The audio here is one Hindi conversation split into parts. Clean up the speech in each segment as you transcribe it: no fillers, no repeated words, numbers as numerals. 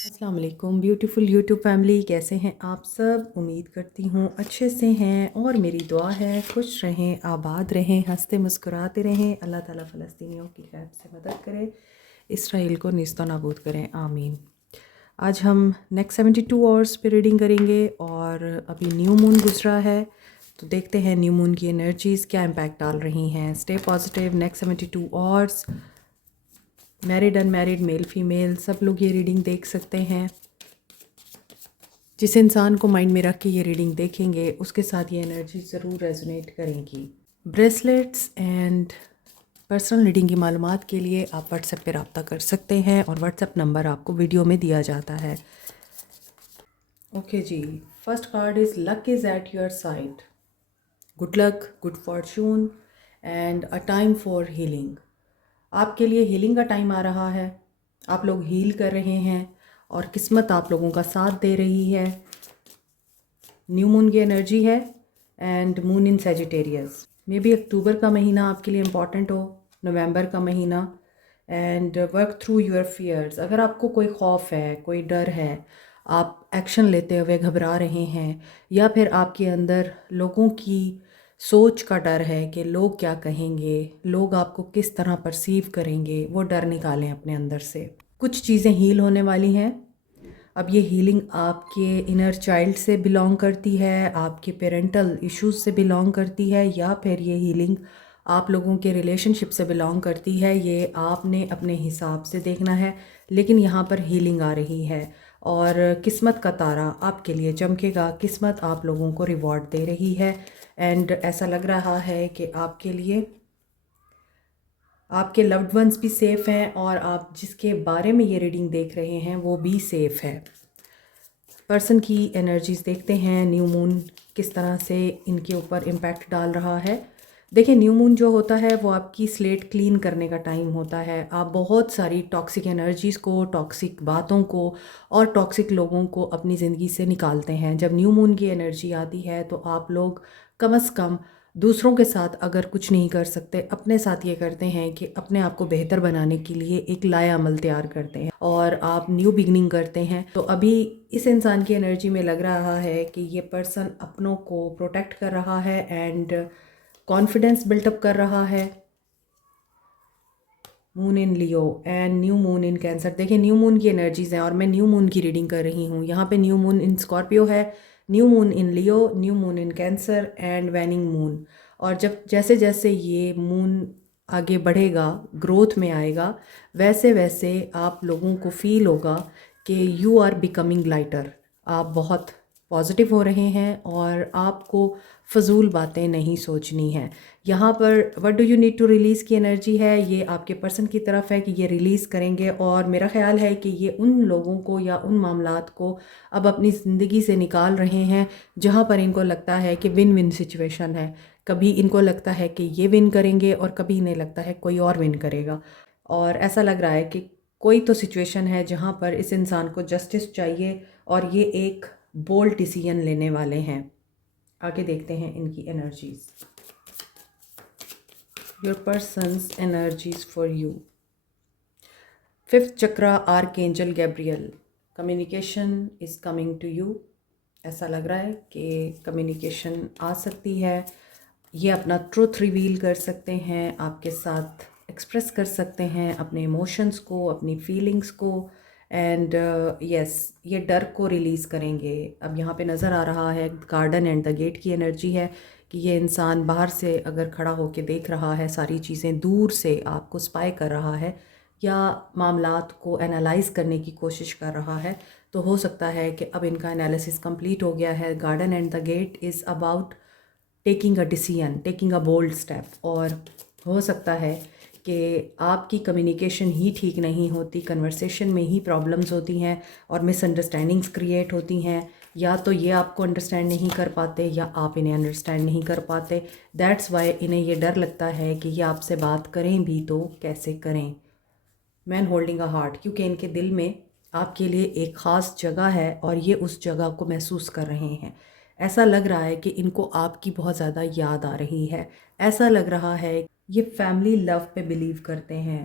अस्सलाम वालेकुम ब्यूटीफुल यूट्यूब फैमिली, कैसे हैं आप सब। उम्मीद करती हूँ अच्छे से हैं और मेरी दुआ है खुश रहें, आबाद रहें, हंसते मुस्कुराते रहें। अल्लाह ताला फ़लस्तीनियों की गैब से मदद करे, इसराइल को निस्तो नाबूद करें, आमीन। आज हम नेक्स्ट 72 आवर्स पे रीडिंग करेंगे और अभी न्यू मून गुजरा है, तो देखते हैं न्यू मून की एनर्जीज़ क्या इम्पैक्ट डाल रही हैं। Stay positive. Next 72 hours, married unmarried, male female, सब लोग ये रीडिंग देख सकते हैं। जिस इंसान को माइंड में रख के ये रीडिंग देखेंगे उसके साथ ये एनर्जी ज़रूर रेजोनेट करेंगी। ब्रेसलेट्स एंड पर्सनल रीडिंग की मालूमात के लिए आप व्हाट्सएप पे रब्ता कर सकते हैं और व्हाट्सएप नंबर आपको वीडियो में दिया जाता है। ओके जी, first card is luck is at your side. Good luck, good fortune and a time for healing. आपके लिए हीलिंग का टाइम आ रहा है। आप लोग हील कर रहे हैं और किस्मत आप लोगों का साथ दे रही है। न्यू मून की एनर्जी है and moon in Sagittarius. May be October का महीना आपके लिए इम्पॉर्टेंट हो, नवंबर का महीना। And work through your fears. अगर आपको कोई खौफ है, कोई डर है, आप एक्शन लेते हुए घबरा रहे हैं, या फिर आपके अंदर लोगों की सोच का डर है कि लोग क्या कहेंगे, लोग आपको किस तरह परसीव करेंगे, वो डर निकालें अपने अंदर से। कुछ चीज़ें हील होने वाली हैं। अब ये हीलिंग आपके इनर चाइल्ड से बिलोंग करती है, आपके पेरेंटल इश्यूज से बिलोंग करती है, या फिर ये हीलिंग आप लोगों के रिलेशनशिप से बिलोंग करती है। ये आपने अपने हिसाब से देखना है, लेकिन यहाँ पर हीलिंग आ रही है और किस्मत का तारा आपके लिए चमकेगा। किस्मत आप लोगों को रिवॉर्ड दे रही है एंड ऐसा लग रहा है कि आपके लिए आपके लव्ड वंस भी सेफ़ हैं और आप जिसके बारे में ये रीडिंग देख रहे हैं वो भी सेफ़ है। पर्सन की एनर्जीज़ देखते हैं, न्यू मून किस तरह से इनके ऊपर इम्पैक्ट डाल रहा है। देखिए, न्यू मून जो होता है वो आपकी स्लेट क्लीन करने का टाइम होता है। आप बहुत सारी टॉक्सिक एनर्जीज़ को, टॉक्सिक बातों को और टॉक्सिक लोगों को अपनी ज़िंदगी से निकालते हैं। जब न्यू मून की एनर्जी आती है तो आप लोग कम अज़ कम दूसरों के साथ अगर कुछ नहीं कर सकते, अपने साथ ये करते हैं कि अपने आप को बेहतर बनाने के लिए एक लाया अमल तैयार करते हैं और आप न्यू बिगनिंग करते हैं। तो अभी इस इंसान की एनर्जी में लग रहा है कि ये पर्सन अपनों को प्रोटेक्ट कर रहा है एंड कॉन्फिडेंस बिल्टअप कर रहा है। Moon in Leo and new moon in cancer. देखिए, न्यू मून की एनर्जीज़ हैं और मैं न्यू मून की रीडिंग कर रही हूँ। यहाँ पे न्यू मून इन स्कॉर्पियो है, new moon in Leo, new moon in cancer and waning moon. और जब जैसे जैसे ये मून आगे बढ़ेगा, ग्रोथ में आएगा, वैसे वैसे आप लोगों को फील होगा कि यू आर बिकमिंग लाइटर। आप बहुत पॉजिटिव हो रहे हैं और आपको फजूल बातें नहीं सोचनी है। यहाँ पर what do you need to release की एनर्जी है, ये आपके पर्सन की तरफ है कि ये रिलीज़ करेंगे। और मेरा ख्याल है कि ये उन लोगों को या उन मामलात को अब अपनी ज़िंदगी से निकाल रहे हैं जहाँ पर इनको लगता है कि विन विन सिचुएशन है। कभी इनको लगता है कि ये विन करेंगे और कभी इन्हें लगता है कोई और विन करेगा। और ऐसा लग रहा है कि कोई तो सिचुएशन है जहाँ पर इस इंसान को जस्टिस चाहिए और ये एक बोल्ड डिसीजन लेने वाले हैं। आगे देखते हैं इनकी energies. Your persons energies for you. Fifth chakra, archangel Gabriel. Communication is coming to you. ऐसा लग रहा है कि कम्युनिकेशन आ सकती है। ये अपना ट्रुथ रिवील कर सकते हैं, आपके साथ एक्सप्रेस कर सकते हैं अपने इमोशंस को, अपनी फीलिंग्स को एंड यस, ये डर को रिलीज़ करेंगे। अब यहाँ पे नज़र आ रहा है गार्डन एंड द गेट की एनर्जी है कि ये इंसान बाहर से अगर खड़ा होकर देख रहा है, सारी चीज़ें दूर से आपको स्पाई कर रहा है या मामलात को एनालाइज करने की कोशिश कर रहा है, तो हो सकता है कि अब इनका एनालिसिस कंप्लीट हो गया है। Garden and the gate is about taking a decision, taking a bold step. और हो सकता है कि आपकी कम्युनिकेशन ही ठीक नहीं होती, कन्वर्सेशन में ही प्रॉब्लम्स होती हैं और मिसअंडरस्टैंडिंग्स क्रिएट होती हैं। या तो ये आपको अंडरस्टैंड नहीं कर पाते या आप इन्हें अंडरस्टैंड नहीं कर पाते। दैट्स वाई इन्हें ये डर लगता है कि ये आपसे बात करें भी तो कैसे करें। मैन होल्डिंग अ हार्ट, क्योंकि इनके दिल में आपके लिए एक ख़ास जगह है और ये उस जगह को महसूस कर रहे हैं। ऐसा लग रहा है कि इनको आपकी बहुत ज़्यादा याद आ रही है। ऐसा लग रहा है ये फैमिली लव पे बिलीव करते हैं।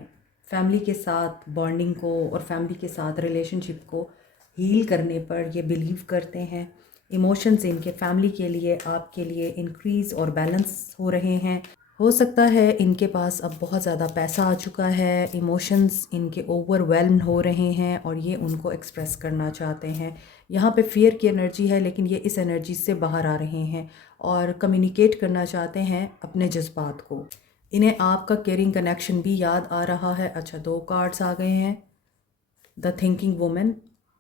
फैमिली के साथ बॉन्डिंग को और फैमिली के साथ रिलेशनशिप को हील करने पर ये बिलीव करते हैं। इमोशंस इनके फैमिली के लिए, आपके लिए इंक्रीज़ और बैलेंस हो रहे हैं। हो सकता है इनके पास अब बहुत ज़्यादा पैसा आ चुका है, इमोशंस इनके ओवरवेल्म हो रहे हैं और ये उनको एक्सप्रेस करना चाहते हैं। यहाँ पे फियर की एनर्जी है, लेकिन ये इस एनर्जी से बाहर आ रहे हैं और कम्युनिकेट करना चाहते हैं अपने जज्बात को। इन्हें आपका केयरिंग कनेक्शन भी याद आ रहा है। अच्छा, 2 कार्ड्स आ गए हैं। The thinking woman,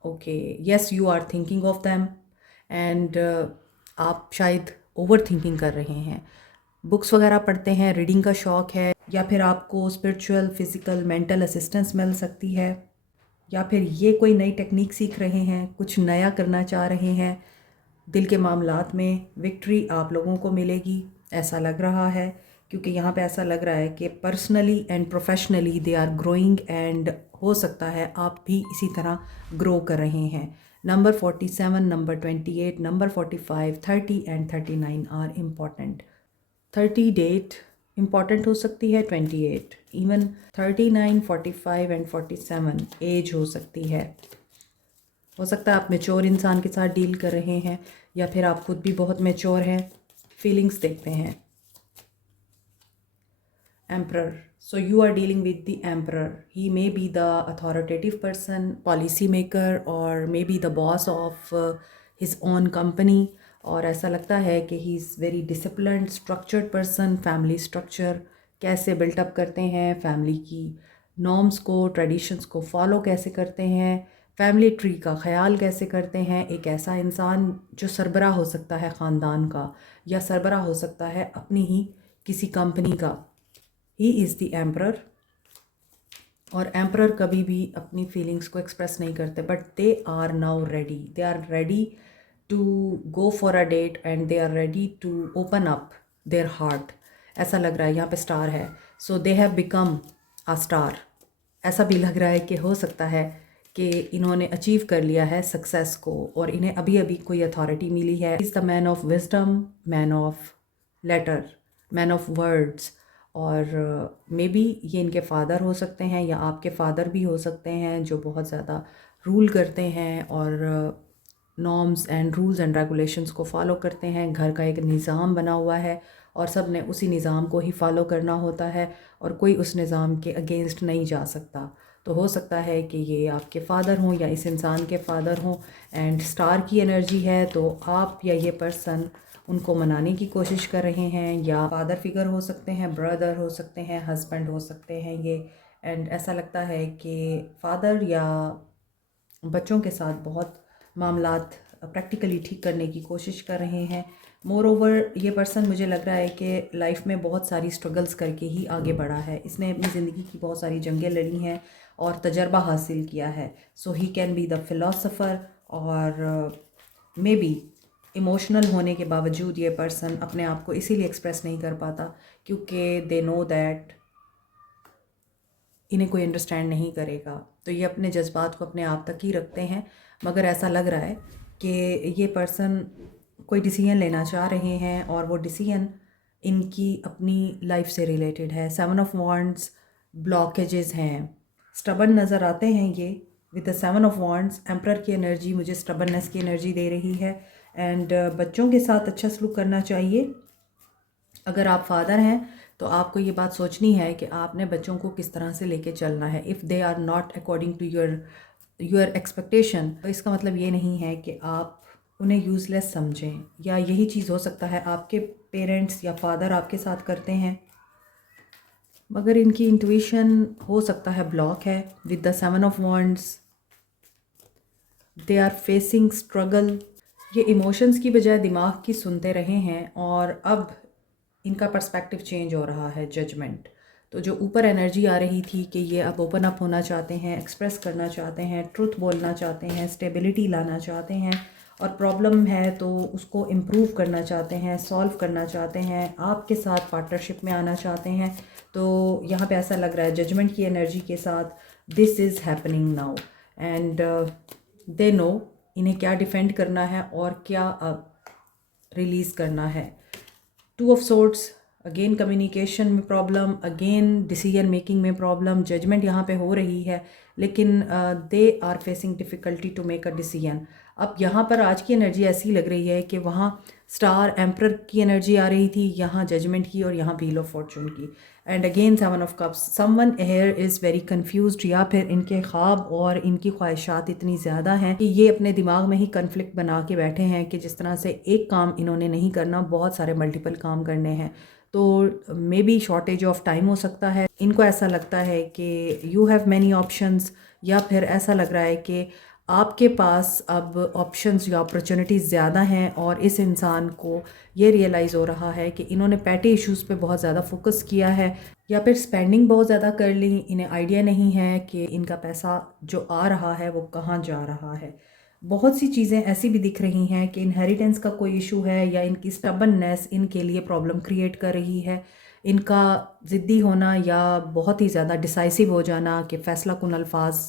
okay, yes you are thinking of them and आप शायद ओवर थिंकिंग कर रहे हैं। बुक्स वगैरह पढ़ते हैं, रीडिंग का शौक़ है, या फिर आपको स्पिरिचुअल, फिज़िकल, मेंटल असिस्टेंस मिल सकती है, या फिर ये कोई नई टेक्निक सीख रहे हैं, कुछ नया करना चाह रहे हैं। दिल के मामलात में विक्ट्री आप लोगों को मिलेगी, ऐसा लग रहा है, क्योंकि यहाँ पे ऐसा लग रहा है कि personally and professionally they are growing, and हो सकता है आप भी इसी तरह ग्रो कर रहे हैं। Number 47, number 28, number 45, 30 and 39 are important. 30 date important हो सकती है, 28, इवन 39, 45 एंड 47 एज हो सकती है। हो सकता है आप मैच्योर इंसान के साथ डील कर रहे हैं, या फिर आप खुद भी बहुत मैच्योर हैं। फीलिंग्स देखते हैं। Emperor, so you are dealing with the emperor. He may be the authoritative person, policy maker, or maybe the boss of his own company. और ऐसा लगता है कि he is very disciplined, structured person. Family structure कैसे बिल्टअप करते हैं, फैमिली की नॉर्म्स को, ट्रेडिशंस को फॉलो कैसे करते हैं, फैमिली ट्री का ख्याल कैसे करते हैं। एक ऐसा इंसान जो सरबरा हो सकता है ख़ानदान का, या सरबरा हो सकता है अपनी ही किसी कंपनी का। He is the emperor. और एम्परर कभी भी अपनी फीलिंग्स को एक्सप्रेस नहीं करते, but they are now ready, they are ready to go for a date, and they are ready to open up their heart. ऐसा लग रहा है, यहाँ पे स्टार है, so they have become a star. ऐसा भी लग रहा है कि हो सकता है कि इन्होंने अचीव कर लिया है सक्सेस को, और इन्हें अभी अभी कोई अथॉरिटी मिली है। Is the man of wisdom, man of letter, man of words. और मे बी ये इनके फादर हो सकते हैं, या आपके फादर भी हो सकते हैं, जो बहुत ज़्यादा रूल करते हैं और norms and rules and regulations को फॉलो करते हैं। घर का एक निज़ाम बना हुआ है और सब ने उसी निज़ाम को ही फॉलो करना होता है, और कोई उस निज़ाम के अगेंस्ट नहीं जा सकता। तो हो सकता है कि ये आपके फ़ादर हों या इस इंसान के फ़ादर हों, एंड स्टार की एनर्जी है, तो आप या ये पर्सन उनको मनाने की कोशिश कर रहे हैं, या फादर फिगर हो सकते हैं, ब्रदर हो सकते हैं, हस्बैंड हो सकते हैं ये। एंड ऐसा लगता है कि फ़ादर या बच्चों के साथ बहुत मामलात प्रैक्टिकली ठीक करने की कोशिश कर रहे हैं। मोर ओवर ये पर्सन, मुझे लग रहा है कि लाइफ में बहुत सारी स्ट्रगल्स करके ही आगे बढ़ा है। इसने अपनी ज़िंदगी की बहुत सारी जंगें लड़ी हैं और तजर्बा हासिल किया है। So he can be the philosopher, और मे बी इमोशनल होने के बावजूद ये पर्सन अपने आप को इसीलिए एक्सप्रेस नहीं कर पाता क्योंकि दे नो दैट इन्हें कोई अंडरस्टैंड नहीं करेगा। तो ये अपने जज्बात को अपने आप तक ही रखते हैं। मगर ऐसा लग रहा है कि ये पर्सन कोई डिसीजन लेना चाह रहे हैं, और वो डिसीजन इनकी अपनी लाइफ से रिलेटेड है। 7 ऑफ वॉन्ड्स ब्लॉकेजेस हैं, स्टबन नज़र आते हैं ये with the 7 of wands. Emperor की एनर्जी मुझे स्टबननेस की एनर्जी दे रही है। एंड बच्चों के साथ अच्छा सलूक करना चाहिए। अगर आप फादर हैं तो आपको ये बात सोचनी है कि आपने बच्चों को किस तरह से लेके चलना है। If they are not according to your expectation, तो इसका मतलब ये नहीं है कि आप उन्हें यूज़लेस समझें, या यही चीज़ हो सकता है आपके पेरेंट्स या फादर आपके साथ करते हैं, मगर इनकी इंट्यूशन हो सकता है ब्लॉक है with the 7 of wands. They are facing struggle. ये इमोशंस की बजाय दिमाग की सुनते रहे हैं, और अब इनका पर्सपेक्टिव चेंज हो रहा है, जजमेंट। तो जो ऊपर एनर्जी आ रही थी कि ये अब ओपन अप होना चाहते हैं, एक्सप्रेस करना चाहते हैं, ट्रुथ बोलना चाहते हैं, स्टेबिलिटी लाना चाहते हैं, और प्रॉब्लम है तो उसको इम्प्रूव करना चाहते हैं, सॉल्व करना चाहते हैं, आपके साथ पार्टनरशिप में आना चाहते हैं। तो यहाँ पे ऐसा लग रहा है जजमेंट की एनर्जी के साथ this is happening now, and they know इन्हें क्या डिफेंड करना है और क्या अब रिलीज़ करना है। 2 ऑफ सोर्ड्स अगेन कम्युनिकेशन में प्रॉब्लम, अगेन डिसीजन मेकिंग में प्रॉब्लम, जजमेंट यहाँ पे हो रही है, लेकिन they are facing difficulty to make a decision. अब यहाँ पर आज की एनर्जी ऐसी लग रही है कि वहाँ स्टार एम्परर की एनर्जी आ रही थी, यहाँ जजमेंट की, और यहाँ व्हील ऑफ फॉर्चून की, and again seven of cups. Someone here is very confused, या फिर इनके ख्वाब और इनकी ख्वाहिशात इतनी ज़्यादा हैं कि ये अपने दिमाग में ही कन्फ्लिक्ट बना के बैठे हैं कि जिस तरह से एक काम इन्होंने नहीं करना, बहुत सारे मल्टीपल काम करने हैं। तो may be shortage of time हो सकता है। इनको ऐसा लगता है कि यू हैव मैनी ऑप्शंस, या फिर ऐसा लग रहा है कि आपके पास अब ऑप्शंस या अपॉर्चुनिटीज़ ज़्यादा हैं, और इस इंसान को ये रियलाइज़ हो रहा है कि इन्होंने पैटी इश्यूज़ पे बहुत ज़्यादा फोकस किया है, या फिर स्पेंडिंग बहुत ज़्यादा कर ली। इन्हें आइडिया नहीं है कि इनका पैसा जो आ रहा है वो कहाँ जा रहा है। बहुत सी चीज़ें ऐसी भी दिख रही हैं कि इनहेरिटेंस का कोई इशू है, या इनकी स्टबननेस इनके लिए प्रॉब्लम क्रिएट कर रही है। इनका ज़िद्दी होना या बहुत ही ज़्यादा डिसाइसिव हो जाना कि फ़ैसला कुन अल्फाज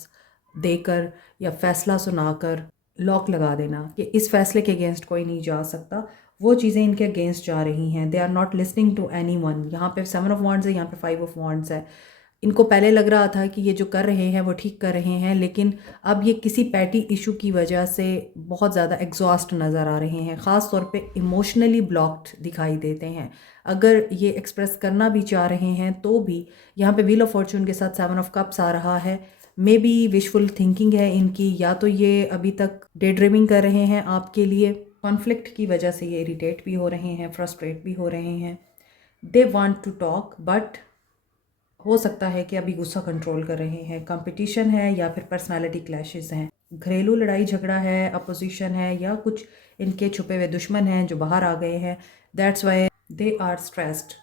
देकर या फ़ैसला सुनाकर लॉक लगा देना कि इस फ़ैसले के अगेंस्ट कोई नहीं जा सकता, वो चीज़ें इनके अगेंस्ट जा रही हैं। They are not listening to anyone. यहाँ पे 7 ऑफ वॉन्ड्स है, यहाँ पे 5 ऑफ वॉन्ड्स है। इनको पहले लग रहा था कि ये जो कर रहे हैं वो ठीक कर रहे हैं, लेकिन अब ये किसी पैटी इशू की वजह से बहुत ज़्यादा एग्जॉस्ट नज़र आ रहे हैं। ख़ास तौर पे इमोशनली ब्लॉक्ड दिखाई देते हैं। अगर ये एक्सप्रेस करना भी चाह रहे हैं तो भी यहाँ पे व्हील ऑफ फॉर्चून के साथ 7 ऑफ कप्स आ रहा है। मे बी विशफुल थिंकिंग है इनकी, या तो ये अभी तक डे ड्रीमिंग कर रहे हैं आपके लिए। कॉन्फ्लिक्ट की वजह से ये इरिटेट भी हो रहे हैं, फ्रस्ट्रेट भी हो रहे हैं। They want to talk, but हो सकता है कि अभी गुस्सा कंट्रोल कर रहे हैं। कंपटीशन है, या फिर पर्सनालिटी क्लैशेस हैं, घरेलू लड़ाई झगड़ा है, अपोजिशन है, या कुछ इनके छुपे हुए दुश्मन हैं जो बाहर आ गए हैं। That's why they are stressed.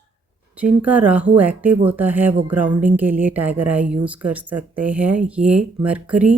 जिनका राहु एक्टिव होता है वो ग्राउंडिंग के लिए टाइगर आई यूज़ कर सकते हैं। ये मरकरी,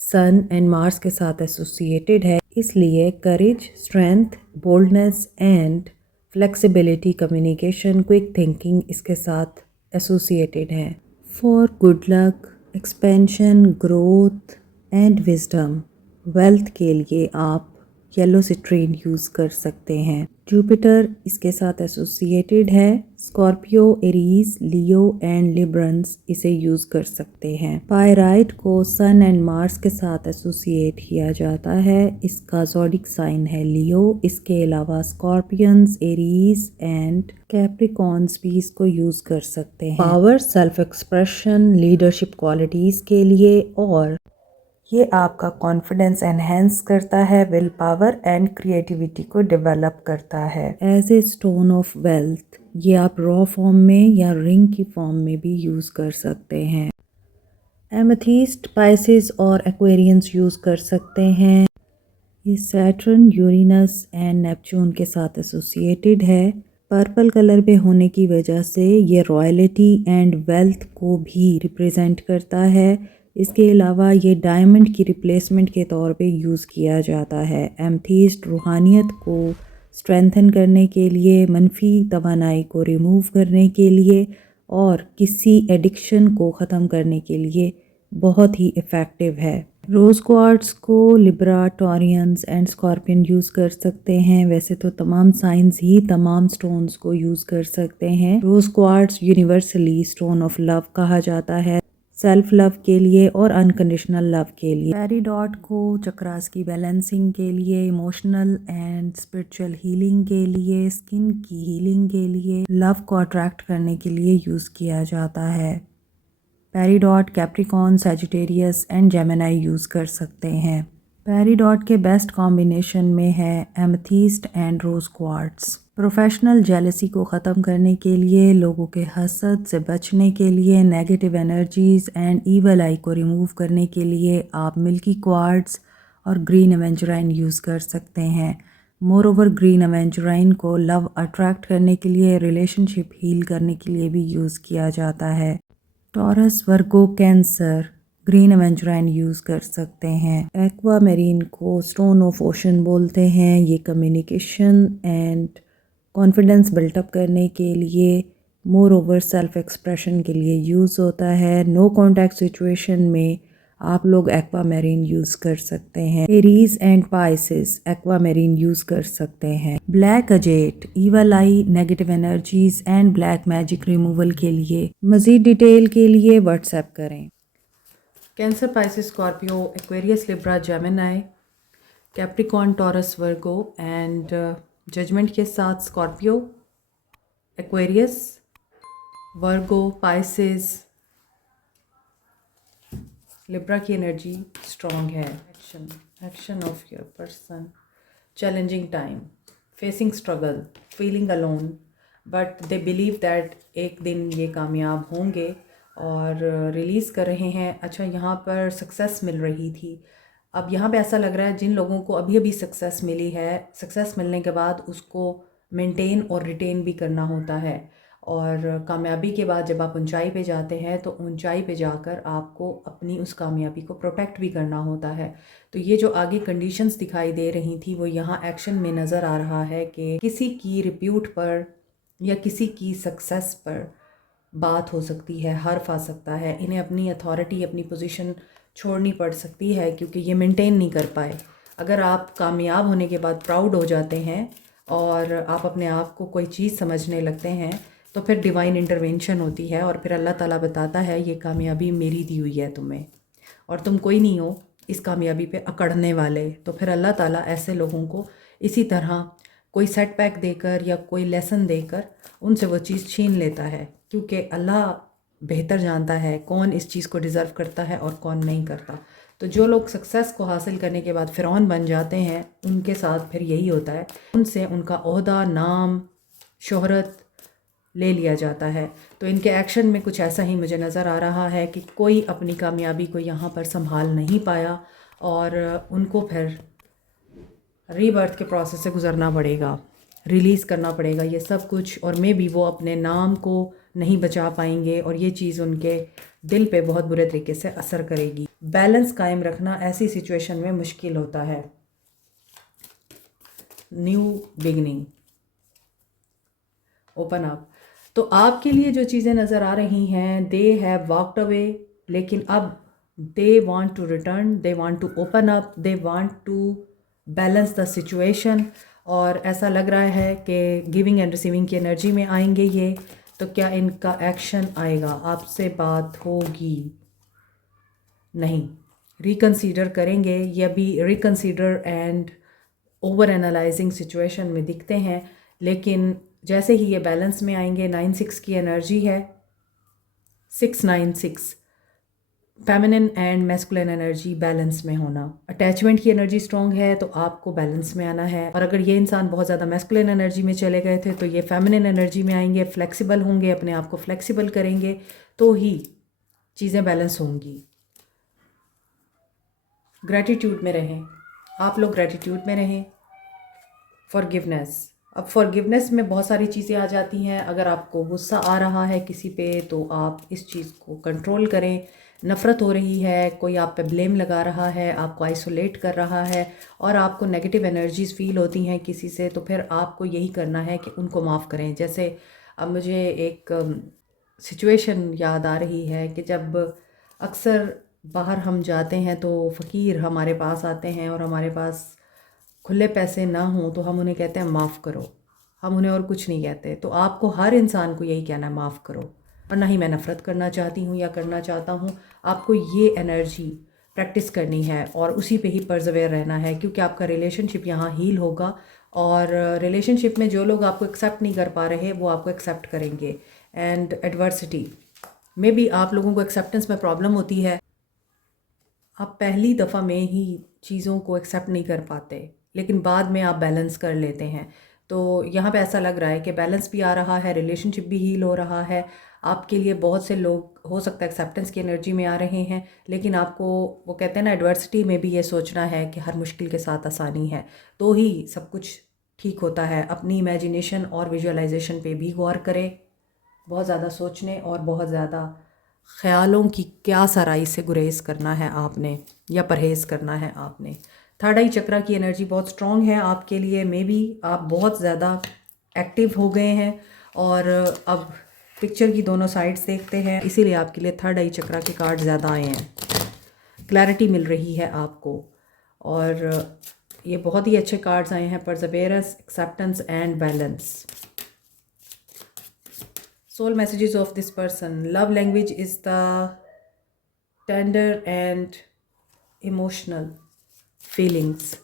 सन एंड मार्स के साथ एसोसिएटेड है, इसलिए courage, strength, boldness and flexibility, communication, quick thinking इसके साथ एसोसिएटेड है। For good luck, expansion, growth and wisdom, wealth के लिए आप येलो सिट्रीन यूज़ कर सकते हैं। जुपिटर इसके साथ एसोसिएटेड है। Scorpio, Aries, Leo and Librans इसे यूज़ कर सकते हैं। पायराइट को सन एंड मार्स के साथ एसोसिएट किया जाता है। इसका ज़ोडिक साइन है लियो। इसके अलावा स्कॉर्पियंस, एरीज एंड कैप्रिकॉन्स भी इसको यूज़ कर सकते हैं। Power, self expression, leadership qualities के लिए, और ये आपका कॉन्फिडेंस एनहेंस करता है, विल पावर एंड क्रिएटिविटी को डेवलप करता है। As a stone of wealth, ये आप रॉ फॉर्म में या रिंग की फॉर्म में भी यूज़ कर सकते हैं। एमेथिस्ट, पाइसिस और एक्वेरियंस यूज़ कर सकते हैं। ये सैटर्न, यूरेनस एंड नेपच्यून के साथ एसोसिएटेड है। पर्पल कलर पे होने की वजह से ये रॉयल्टी एंड वेल्थ को भी रिप्रेजेंट करता है। इसके अलावा ये डायमंड की रिप्लेसमेंट के तौर पे यूज़ किया जाता है। एमेथिस्ट रूहानियत को स्ट्रेंथन करने के लिए, मनफी तवानाई को रिमूव करने के लिए और किसी एडिक्शन को ख़त्म करने के लिए बहुत ही इफ़ेक्टिव है। रोज़ क्वार्ट्स को Libra, Taureans and scorpion use कर सकते हैं। वैसे तो तमाम साइंस ही तमाम स्टोन्स को यूज़ कर सकते हैं। Rose quartz universally stone of love कहा जाता है, सेल्फ लव के लिए और अनकंडीशनल लव के लिए। पेरिडॉट को चक्रास की बैलेंसिंग के लिए, इमोशनल एंड स्पिरिचुअल हीलिंग के लिए, स्किन की हीलिंग के लिए, लव को अट्रैक्ट करने के लिए यूज़ किया जाता है। Peridot Capricorn, Sagittarius and Gemini use कर सकते हैं। पेरिडॉट के बेस्ट कॉम्बिनेशन में है amethyst and rose quartz. Professional jealousy को ख़त्म करने के लिए, लोगों के हसद से बचने के लिए, नेगेटिव एनर्जीज़ एंड ईवल आई को रिमूव करने के लिए आप मिल्की क्वार्ट्स और ग्रीन एवेंजराइन यूज़ कर सकते हैं। मोर ओवर ग्रीन एवेंजराइन को लव अट्रैक्ट करने के लिए, रिलेशनशिप हील करने के लिए भी यूज़ किया जाता है। टॉरस, वर्गो, कैंसर ग्रीन एवेंजराइन यूज़ कर सकते हैं। एक्वा मेरीन को स्टोन ऑफ ओशन बोलते हैं। ये कम्युनिकेशन एंड कॉन्फिडेंस बिल्टअप करने के लिए, मोर ओवर सेल्फ एक्सप्रेशन के लिए यूज़ होता है। नो कॉन्टैक्ट सिचुएशन में आप लोग एक्वामेरीन यूज़ कर सकते हैं। Aries and Pisces aquamarine use कर सकते हैं। Black agate evil eye, negative energies and black magic removal के लिए मज़ीद डिटेल के लिए व्हाट्सएप करें। Cancer, Pisces, Scorpio, Aquarius, Libra, Gemini, Capricorn, Taurus, Virgo and judgement के साथ Scorpio, Aquarius, Virgo, Pisces, Libra की एनर्जी स्ट्रॉन्ग है। Action of your person, challenging time, facing struggle, feeling alone, but they believe that एक दिन ये कामयाब होंगे और रिलीज़ कर रहे हैं। अच्छा, यहाँ पर सक्सेस मिल रही थी, अब यहाँ पे ऐसा लग रहा है जिन लोगों को अभी अभी सक्सेस मिली है, सक्सेस मिलने के बाद उसको मेंटेन और रिटेन भी करना होता है। और कामयाबी के बाद जब आप ऊंचाई पे जाते हैं तो ऊंचाई पे जाकर आपको अपनी उस कामयाबी को प्रोटेक्ट भी करना होता है। तो ये जो आगे कंडीशंस दिखाई दे रही थी वो यहाँ एक्शन में नज़र आ रहा है कि किसी की रिप्यूट पर या किसी की सक्सेस पर बात हो सकती है, हर्फ आ सकता है, इन्हें अपनी अथॉरिटी, अपनी पोजीशन छोड़नी पड़ सकती है क्योंकि ये मेंटेन नहीं कर पाए। अगर आप कामयाब होने के बाद प्राउड हो जाते हैं और आप अपने आप को कोई चीज़ समझने लगते हैं तो फिर डिवाइन इंटरवेंशन होती है और फिर अल्लाह ताला बताता है ये कामयाबी मेरी दी हुई है तुम्हें और तुम कोई नहीं हो इस कामयाबी पे अकड़ने वाले। तो फिर अल्लाह ताला ऐसे लोगों को इसी तरह कोई सेटबैक देकर या कोई लेसन देकर उनसे वो चीज़ छीन लेता है, क्योंकि अल्लाह बेहतर जानता है कौन इस चीज़ को डिज़र्व करता है और कौन नहीं करता। तो जो लोग सक्सेस को हासिल करने के बाद फ़िरौन बन जाते हैं उनके साथ फिर यही होता है, उनसे उनका ओहदा, नाम, शोहरत ले लिया जाता है। तो इनके एक्शन में कुछ ऐसा ही मुझे नज़र आ रहा है कि कोई अपनी कामयाबी को यहाँ पर संभाल नहीं पाया और उनको फिर रीबर्थ के प्रोसेस से गुज़रना पड़ेगा, रिलीज़ करना पड़ेगा ये सब कुछ, और मे बी वो अपने नाम को नहीं बचा पाएंगे और ये चीज़ उनके दिल पे बहुत बुरे तरीके से असर करेगी। बैलेंस कायम रखना ऐसी सिचुएशन में मुश्किल होता है। New beginning, open up. तो आपके लिए जो चीज़ें नज़र आ रही हैं, दे हैव वॉकड अवे, लेकिन अब they want to return, they want to open up, they want to balance the situation. और ऐसा लग रहा है कि गिविंग एंड रिसीविंग की एनर्जी में आएंगे ये। तो क्या इनका एक्शन आएगा, आपसे बात होगी? नहीं, रिकंसीडर करेंगे। ये अभी reconsider and over analysing situation में दिखते हैं, लेकिन जैसे ही ये बैलेंस में आएंगे, 9-6 की एनर्जी है, 6-9-6, feminine and masculine energy balance में होना। अटैचमेंट की एनर्जी स्ट्रॉन्ग है तो आपको बैलेंस में आना है, और अगर ये इंसान बहुत ज़्यादा मैस्कुलिन एनर्जी में चले गए थे तो ये फेमिनिन एनर्जी में आएंगे, फ्लेक्सिबल होंगे, अपने आप को फ्लेक्सिबल करेंगे तो ही चीज़ें बैलेंस होंगी। ग्रैटिट्यूड में रहें, आप लोग ग्रैटिट्यूड में रहें। फॉरगिवनेस, अब फॉरगिवनेस में बहुत सारी चीज़ें आ जाती हैं। अगर आपको गुस्सा आ रहा है किसी पे तो आप इस चीज़ को कंट्रोल करें। नफ़रत हो रही है, कोई आप पे ब्लेम लगा रहा है, आपको आइसोलेट कर रहा है और आपको नेगेटिव एनर्जीज़ फ़ील होती हैं किसी से, तो फिर आपको यही करना है कि उनको माफ़ करें। जैसे अब मुझे एक सिचुएशन याद आ रही है कि जब अक्सर बाहर हम जाते हैं तो फ़कीर हमारे पास आते हैं और हमारे पास खुले पैसे ना हों तो हम उन्हें कहते हैं माफ़ करो, हम उन्हें और कुछ नहीं कहते। तो आपको हर इंसान को यही कहना है, माफ़ करो। और ना ही मैं नफ़रत करना चाहती हूँ या करना चाहता हूँ, आपको ये एनर्जी प्रैक्टिस करनी है और उसी पे ही परसेवेयर रहना है, क्योंकि आपका रिलेशनशिप यहाँ हील होगा। और रिलेशनशिप में जो लोग आपको एक्सेप्ट नहीं कर पा रहे वो आपको एक्सेप्ट करेंगे। एंड एडवर्सिटी में भी आप लोगों को एक्सेप्टेंस में प्रॉब्लम होती है, आप पहली दफ़ा में ही चीज़ों को एक्सेप्ट नहीं कर पाते, लेकिन बाद में आप बैलेंस कर लेते हैं। तो यहाँ पे ऐसा लग रहा है कि बैलेंस भी आ रहा है, रिलेशनशिप भी हील हो रहा है। आपके लिए बहुत से लोग हो सकता है एक्सेप्टेंस की एनर्जी में आ रहे हैं, लेकिन आपको वो कहते हैं ना, एडवर्सिटी में भी ये सोचना है कि हर मुश्किल के साथ आसानी है, तो ही सब कुछ ठीक होता है। अपनी इमेजिनेशन और विजुअलाइजेशन पे भी गौर करें, बहुत ज़्यादा सोचने और बहुत ज़्यादा ख़्यालों की क्या सराई से गुरेज करना है आपने या परहेज़ करना है आपने। थर्ड आई चक्रा की एनर्जी बहुत स्ट्रॉन्ग है आपके लिए। मे बी आप बहुत ज़्यादा एक्टिव हो गए हैं और अब पिक्चर की दोनों साइड्स देखते हैं, इसीलिए आपके लिए थर्ड आई चक्रा के कार्ड ज़्यादा आए हैं। क्लैरिटी मिल रही है आपको। और ये बहुत ही अच्छे कार्ड्स आए हैं, perseverance, acceptance and balance. Soul messages of this person, love language is the tender and emotional feelings,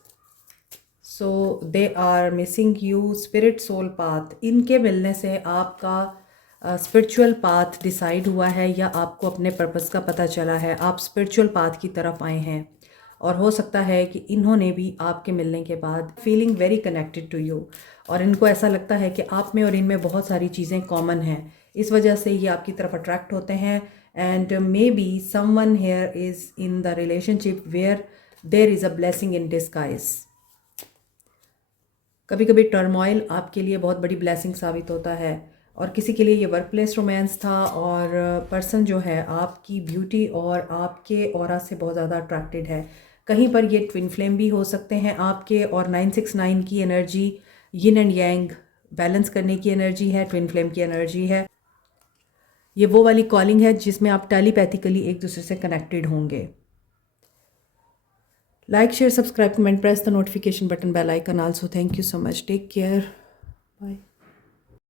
so they are missing you, spirit soul path. इनके मिलने से आपका स्पिरिचुअल पाथ डिसाइड हुआ है या आपको अपने पर्पस का पता चला है, आप स्पिरिचुअल पाथ की तरफ आए हैं। और हो सकता है कि इन्होंने भी आपके मिलने के बाद feeling very connected to you, और इनको ऐसा लगता है कि आप में और इनमें बहुत सारी चीज़ें कॉमन हैं, इस वजह से ये आपकी तरफ अट्रैक्ट होते हैं। And maybe someone here is in the relationship where there is a blessing in disguise. कभी कभी टर्मोइल आपके लिए बहुत बड़ी ब्लेसिंग साबित होता है, और किसी के लिए ये वर्क प्लेस रोमांस था, और पर्सन जो है आपकी ब्यूटी और आपके ऑरा से बहुत ज़्यादा अट्रैक्टेड है। कहीं पर ये ट्विन फ्लेम भी हो सकते हैं आपके, और 969 की energy yin and yang balance करने की एनर्जी है, ट्विन फ्लेम की एनर्जी है। ये वो वाली कॉलिंग है जिसमें आप टेलीपैथिकली एक दूसरे से कनेक्टेड होंगे। Like, share, subscribe, comment, press the notification button, bell icon also. Thank you so much. Take care. Bye.